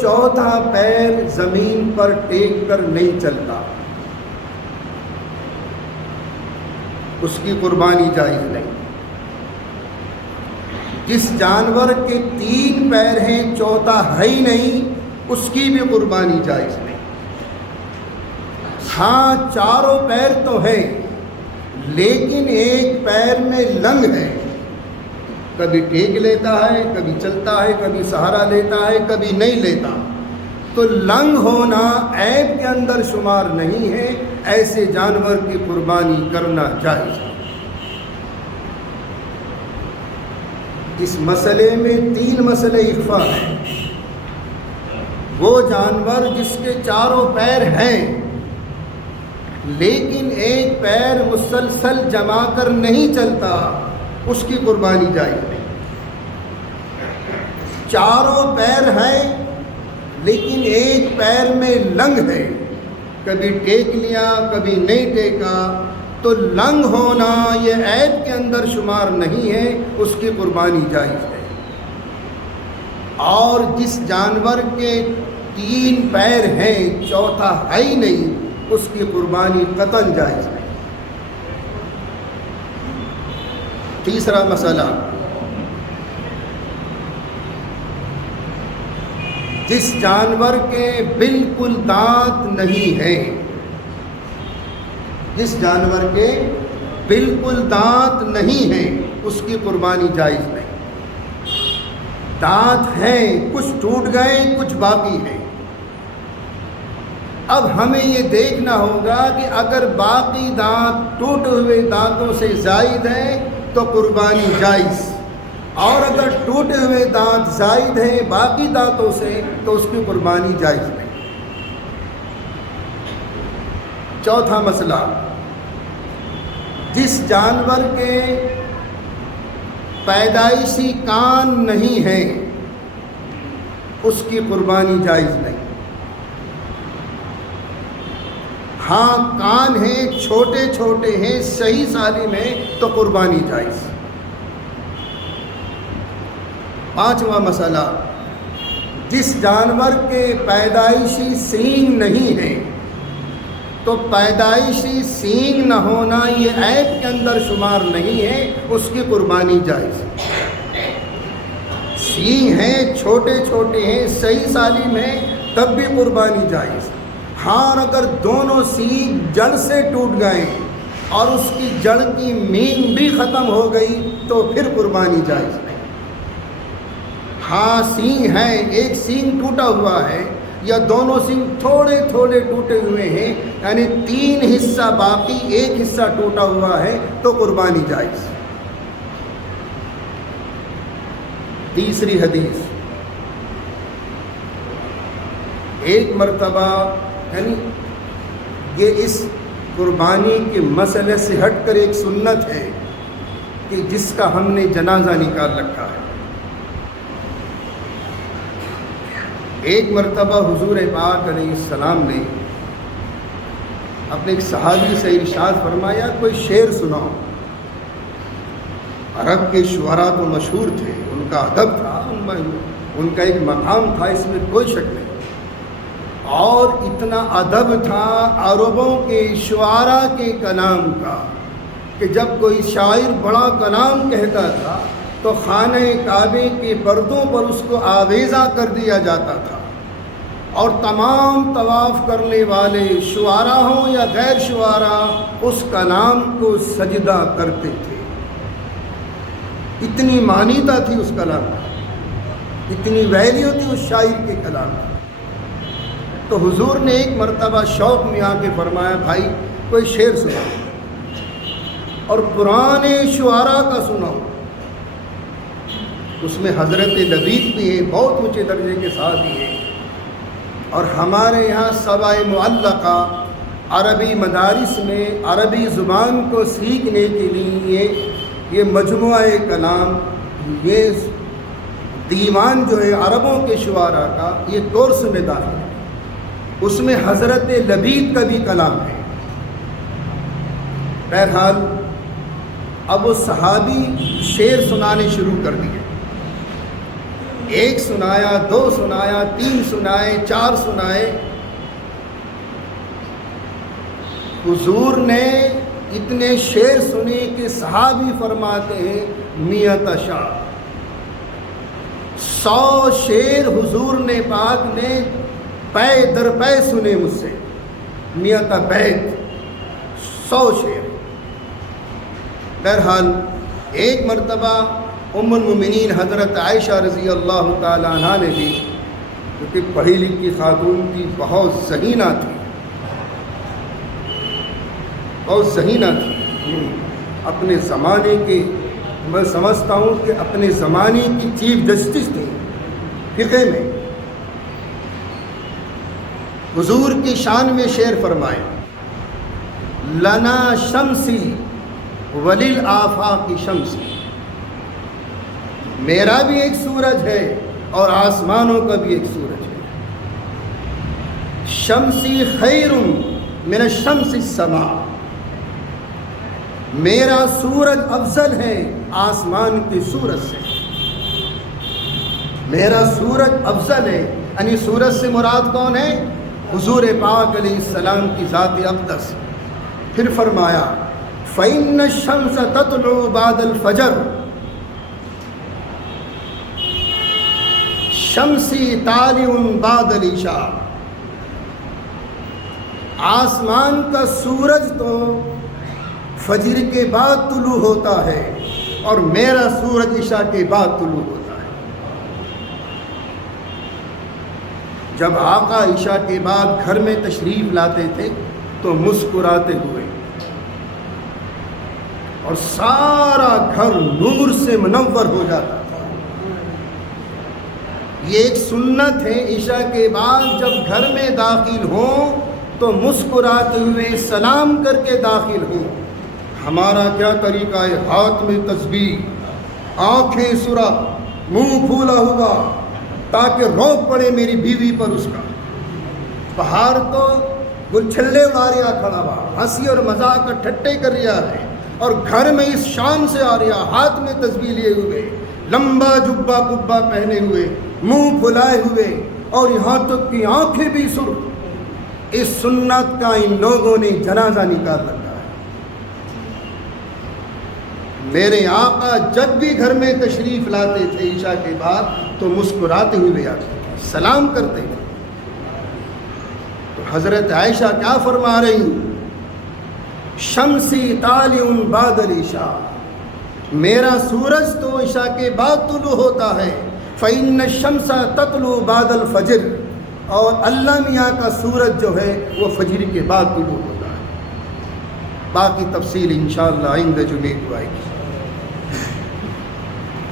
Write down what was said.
چوتھا پیر زمین پر ٹیک کر نہیں چلتا، اس کی قربانی جائز نہیں۔ جس جانور کے 3 پیر ہیں چوتھا ہے ہی نہیں، اس کی بھی قربانی جائز نہیں۔ ہاں 4 پیر تو ہے لیکن ایک پیر میں لنگ ہے، کبھی ٹیک لیتا ہے، کبھی چلتا ہے، کبھی سہارا لیتا ہے، کبھی نہیں لیتا، تو لنگ ہونا عیب کے اندر شمار نہیں ہے، ایسے جانور کی قربانی کرنا جائز ہے۔ اس مسئلے میں 3 مسئلے اخفا ہیں۔ وہ جانور جس کے 4 پیر ہیں لیکن ایک پیر مسلسل جما کر نہیں چلتا، اس کی قربانی جائز نہیں۔ 4 پیر ہیں لیکن ایک پیر میں لنگ ہے، کبھی ٹیک لیا کبھی نہیں ٹیکا، تو لنگ ہونا یہ عیب کے اندر شمار نہیں ہے، اس کی قربانی جائز ہے۔ اور جس جانور کے 3 پیر ہیں چوتھا ہے ہی نہیں، اس کی قربانی قطعاً جائز نہیں۔ تیسرا مسئلہ، جس جانور کے بالکل دانت نہیں ہیں، جس جانور کے بالکل دانت نہیں ہیں، اس کی قربانی جائز نہیں۔ دانت ہیں، کچھ ٹوٹ گئے کچھ باقی ہیں۔ اب ہمیں یہ دیکھنا ہوگا کہ اگر باقی دانت ٹوٹے ہوئے دانتوں سے زائد ہیں تو قربانی جائز، اور اگر ٹوٹے ہوئے دانت زائد ہیں باقی دانتوں سے تو اس کی قربانی جائز نہیں۔ چوتھا مسئلہ، جس جانور کے پیدائشی کان نہیں ہیں، اس کی قربانی جائز نہیں۔ ہاں کان ہیں، چھوٹے چھوٹے ہیں، صحیح سالم ہیں، تو قربانی جائز۔ پانچواں مسئلہ، جس جانور کے پیدائشی سینگ نہیں ہیں، تو پیدائشی سینگ نہ ہونا یہ عیب کے اندر شمار نہیں ہے، اس کی قربانی جائز۔ سینگ ہیں، چھوٹے چھوٹے ہیں، صحیح سالم ہیں، تب بھی قربانی جائز۔ ہاں اگر دونوں سینگ جڑ سے ٹوٹ گئے اور اس کی جڑ کی مینگ بھی ختم ہو گئی تو پھر قربانی جائز نہیں۔ ہاں سینگ ہے، ایک سینگ ٹوٹا ہوا ہے یا دونوں سینگ تھوڑے تھوڑے ٹوٹے ہوئے ہیں، یعنی 3 حصہ باقی 1 حصہ ٹوٹا ہوا ہے، تو قربانی جائز۔ تیسری حدیث، ایک مرتبہ، یعنی یہ اس قربانی کے مسئلے سے ہٹ کر ایک سنت ہے کہ جس کا ہم نے جنازہ نکال رکھا ہے۔ ایک مرتبہ حضور پاک علیہ السلام نے اپنے ایک صحابی سے ارشاد فرمایا، کوئی شعر سناؤ۔ عرب کے شعراء تو مشہور تھے، ان کا ادب تھا، ان کا ایک مقام تھا، اس میں کوئی شک نہیں، اور اتنا ادب تھا عربوں کے شعراء کے کلام کا کہ جب کوئی شاعر بڑا کلام کہتا تھا تو خانہ کعبے کے پردوں پر اس کو آویزہ کر دیا جاتا تھا، اور تمام طواف کرنے والے شعراء ہوں یا غیر شعراء اس کلام کو سجدہ کرتے تھے۔ اتنی مانیتا تھی اس کلام کی، اتنی ویلیو تھی اس شاعر کے کلام کی۔ تو حضور نے ایک مرتبہ شوق میں آ کے فرمایا، بھائی کوئی شعر سناؤ، اور پرانے شعراء کا سناؤ۔ اس میں حضرت لبیب بھی ہیں، بہت اونچے درجے کے ساتھ بھی ہیں، اور ہمارے یہاں سوائے معلقہ عربی مدارس میں عربی زبان کو سیکھنے کے لیے یہ مجموعہ کلام، یہ دیوان جو ہے عربوں کے شعراء کا، یہ کورس میں داخل ہے۔ اس میں حضرت لبیب کا بھی کلام ہے۔ بہرحال اب وہ صحابی شعر سنانے شروع کر دیے۔ ایک سنایا، دو سنایا، تین سنائے، چار سنائے. حضور نے اتنے شعر سنے کہ صحابی فرماتے ہیں میت شعر، 100 شعر حضور نے پاک نے پے در پے سنے مجھ سے. میت بیت، 100 شعر. بہرحال ایک مرتبہ ام المؤمنین حضرت عائشہ رضی اللہ تعالی عنہ نے بھی، کیونکہ پڑھی لکھی خاتون کی، بہت ذہینہ تھی، بہت ذہینہ تھی، اپنے زمانے کے، میں سمجھتا ہوں کہ اپنے زمانے کی چیف جسٹس تھی فقہ میں. حضور کی شان میں شعر فرمائے، لنا شمسی وللآفاق شمسی، میرا بھی ایک سورج ہے اور آسمانوں کا بھی ایک سورج ہے. شمسی خیر من الشمس السماء، میرا سورج افضل ہے آسمان کے سورج سے. میرا سورج افضل ہے، یعنی سورج سے مراد کون ہے؟ حضور پاک علیہ السلام کی ذات اقدس. پھر فرمایا فَإِنَّ الشَّمْسَ تَطْلُعُ بَعْدَ الْفَجْرِ شمسی طالع بعد العشاء، آسمان کا سورج تو فجر کے بعد طلوع ہوتا ہے اور میرا سورج عشاء کے بعد طلوع ہوتا ہے. جب آقا عشاء کے بعد گھر میں تشریف لاتے تھے تو مسکراتے ہوئے، اور سارا گھر نور سے منور ہو جاتا تھا. یہ ایک سنت ہے، عشاء کے بعد جب گھر میں داخل ہوں تو مسکراتے ہوئے سلام کر کے داخل ہوں. ہمارا کیا طریقہ ہے؟ ہاتھ میں تسبیح، آنکھیں سرخ، منہ پھولا ہوا، تاکہ روب پڑے میری بیوی پر اس کا. باہر تو گلچھلے ماریا کھڑا ہوا، ہنسی اور مذاق کا ٹھٹے کر رہا ہے، اور گھر میں اس شام سے آ رہا، ہاتھ میں تسبیح لیے ہوئے، لمبا جبہ کبا پہنے ہوئے، منہ پھلائے ہوئے، اور یہاں تک کہ آنکھیں بھی سرخ. اس سنت کا ان لوگوں نے جنازہ نکال رکھا ہے. میرے آقا جب بھی گھر میں تشریف لاتے تھے عشاء کے بعد تو مسکراتے ہوئے آتے تھے، سلام کرتے تھے. تو حضرت عائشہ کیا فرما رہی؟ شمسی طالع بعد العشاء، میرا سورج تو عشاء کے بعد طلوع ہوتا ہے. فإن الشمس تطلع بعد الفجر، اور اللہ میاں کا سورج جو ہے وہ فجر کے بعد طلوع ہوتا ہے. باقی تفصیل انشاءاللہ آئندہ جمعے کو آئے گی.